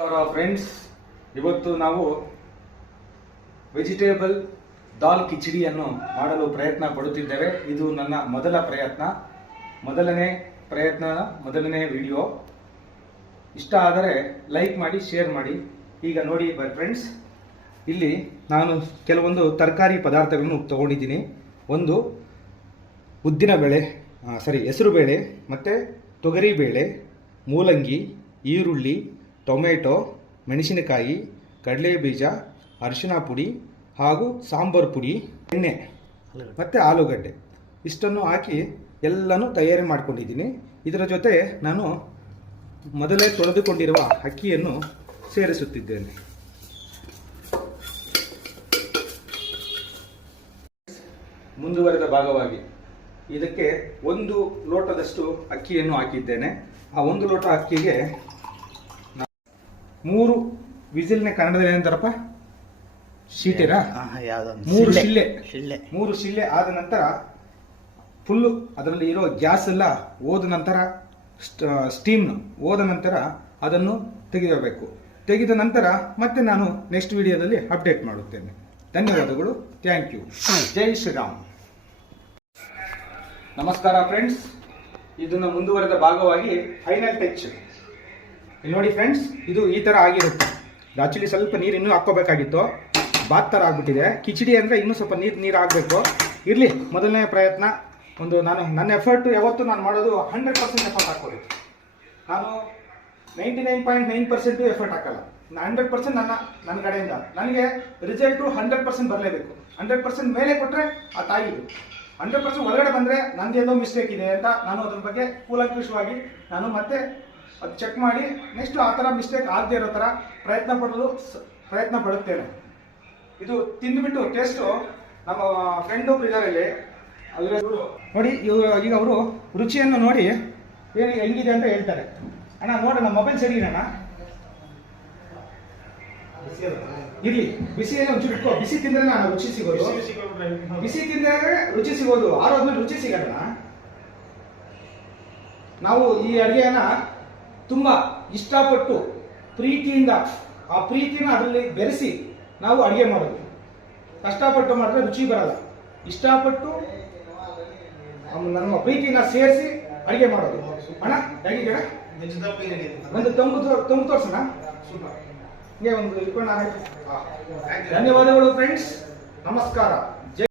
Friends, ಇವತ್ತು ನಾವು vegetable ದಾಲ್ ಕಿಚಡಿಯನ್ನು ಮಾಡಲು ಪ್ರಯತ್ನ ಪಡುತ್ತಿದ್ದೇವೆ. ಇದು ನನ್ನ ಮೊದಲನೇ ವಿಡಿಯೋ. ಇಷ್ಟ ಆದರೆ ಲೈಕ್ ಮಾಡಿ, ಶೇರ್ ಮಾಡಿ. ಈಗ ನೋಡಿ ಫ್ರೆಂಡ್ಸ್, ಇಲ್ಲಿ ನಾನು ಕೆಲವೊಂದು ತರಕಾರಿ ಪದಾರ್ಥಗಳನ್ನು ತಗೊಂಡಿದ್ದೀನಿ. ಒಂದು ಹೆಸರು ಬೇಳೆ, ಮತ್ತು ತೊಗರಿ ಬೇಳೆ, ಮೂಲಂಗಿ, ಈರುಳ್ಳಿ, ಟೊಮೆಟೊ, ಮೆಣಸಿನಕಾಯಿ, ಕಡಲೆ ಬೀಜ, ಅರಿಶಿನ ಪುಡಿ ಹಾಗೂ ಸಾಂಬಾರು ಪುಡಿ, ಎಣ್ಣೆ ಮತ್ತು ಆಲೂಗಡ್ಡೆ ಇಷ್ಟನ್ನು ಹಾಕಿ ಎಲ್ಲನೂ ತಯಾರಿ ಮಾಡಿಕೊಂಡಿದ್ದೀನಿ. ಇದರ ಜೊತೆ ನಾನು ಮೊದಲೇ ತೊಳೆದುಕೊಂಡಿರುವ ಅಕ್ಕಿಯನ್ನು ಸೇರಿಸುತ್ತಿದ್ದೇನೆ. ಮುಂದುವರೆದ ಭಾಗವಾಗಿ ಇದಕ್ಕೆ 1 ಲೋಟದಷ್ಟು ಅಕ್ಕಿಯನ್ನು ಹಾಕಿದ್ದೇನೆ. ಆ 1 ಲೋಟ ಅಕ್ಕಿಗೆ 3 ವಿಸಿಲ್ನ ಕನ್ನಡದಲ್ಲಿ ಏನಂತಾರಪ್ಪ? ಶೀಟೆನಾ? 3 ಶಿಲ್ಲೆ ಆದ ನಂತರ ಫುಲ್ಲು ಅದರಲ್ಲಿ ಇರೋ ಗ್ಯಾಸ್ ಎಲ್ಲ ಹೋದ ನಂತರ, ಸ್ಟೀಮ್ ಹೋದ ನಂತರ ಅದನ್ನು ತೆಗೆಯಬೇಕು. ತೆಗೆದ ನಂತರ ಮತ್ತೆ ನಾನು ನೆಕ್ಸ್ಟ್ ವಿಡಿಯೋದಲ್ಲಿ ಅಪ್ಡೇಟ್ ಮಾಡುತ್ತೇನೆ. ಧನ್ಯವಾದಗಳು. Thank you. ಜೈ ಶ್ರೀರಾಮ್. ನಮಸ್ಕಾರ ಫ್ರೆಂಡ್ಸ್, ಇದನ್ನು ಮುಂದುವರೆದ ಭಾಗವಾಗಿ ಫೈನಲ್ ಟಚ್. ಇಲ್ಲಿ ನೋಡಿ ಫ್ರೆಂಡ್ಸ್, ಇದು ಈ ಥರ ಆಗಿರುತ್ತೆ. ಆಕ್ಚುಲಿ ಸ್ವಲ್ಪ ನೀರು ಇನ್ನೂ ಹಾಕ್ಕೋಬೇಕಾಗಿತ್ತು. ಬಾತ್ ಥರ ಆಗ್ಬಿಟ್ಟಿದೆ. ಕಿಚಡಿ ಅಂದರೆ ಇನ್ನೂ ಸ್ವಲ್ಪ ನೀರು ಆಗಬೇಕು. ಇರಲಿ, ಮೊದಲನೇ ಪ್ರಯತ್ನ. ನನ್ನ ಎಫರ್ಟ್ ಯಾವತ್ತು ನಾನು ಮಾಡೋದು 100% ಎಫರ್ಟ್ ಹಾಕೋದು. ನಾನು 99.9% ಎಫರ್ಟ್ ಹಾಕಲ್ಲ. 100% ನನ್ನ ಕಡೆಯಿಂದ. ನನಗೆ ರಿಸಲ್ಟು 100% ಬರಲೇಬೇಕು. 100% ಮೇಲೆ ಕೊಟ್ಟರೆ ಆ ತಾಯಿದು. 100% ಒಳಗಡೆ ಬಂದರೆ ನಂದೇನೋ ಮಿಸ್ಟೇಕ್ ಇದೆ ಅಂತ ನಾನು ಅದ್ರ ಬಗ್ಗೆ ಕೂಲಂಕುಷವಾಗಿ ನಾನು ಮತ್ತೆ ಅದು ಚೆಕ್ ಮಾಡಿ ನೆಕ್ಸ್ಟ್ ಆ ಥರ ಮಿಸ್ಟೇಕ್ ಆಗದೆ ಇರೋ ಥರ ಪ್ರಯತ್ನ ಪಡುತ್ತೇನೆ. ಇದು ತಿಂದುಬಿಟ್ಟು ಟೇಸ್ಟು ನಮ್ಮ ಫ್ರೆಂಡ್ ಒಬ್ರು ಇದ್ದಾರೆ ಇಲ್ಲಿ. ನೋಡಿ, ಈಗ ಅವರು ರುಚಿಯನ್ನು ನೋಡಿ ಹೆಂಗಿದೆ ಅಂತ ಹೇಳ್ತಾರೆ. ಅಣ್ಣ ನೋಡೋಣ, ಮೊಬೈಲ್ ಸರಿ ಅಣ್ಣ. ಇರ್ಲಿ, ಬಿಸಿಯನ್ನು ಒಂಚೂರು ಇಟ್ಕೋ. ಬಿಸಿ ತಿಂದ್ರೆ ನಾನು ರುಚಿ ಸಿಗೋದು. ಬಿಸಿ ತಿಂದ್ರೆ ರುಚಿ ಸಿಗೋದು, ಆರೋದ್ಮೇಲೆ ರುಚಿ ಸಿಗಲ್ಲ. ನಾವು ಈ ಅಡುಗೆಯನ್ನ ತುಂಬಾ ಇಷ್ಟಪಟ್ಟು ಪ್ರೀತಿಯಿಂದ, ಆ ಪ್ರೀತಿನ ಅದರಲ್ಲಿ ಬೆರೆಸಿ ನಾವು ಅಡುಗೆ ಮಾಡೋದು. ಕಷ್ಟಪಟ್ಟು ಮಾಡಿದ್ರೆ ರುಚಿ ಬರಲ್ಲ. ಇಷ್ಟಪಟ್ಟು ನಮ್ಮ ಪ್ರೀತಿನ ಸೇರಿಸಿ ಅಡುಗೆ ಮಾಡೋದು. ಅಣ್ಣ ಹೇಗಿದೆ? ಒಂದು ತಂಬು ತೋರ್ಸೋಣ. ಹಿಂಗೆ ಒಂದು ಇಟ್ಕೊಂಡು. ಧನ್ಯವಾದಗಳು ಫ್ರೆಂಡ್ಸ್. ನಮಸ್ಕಾರ.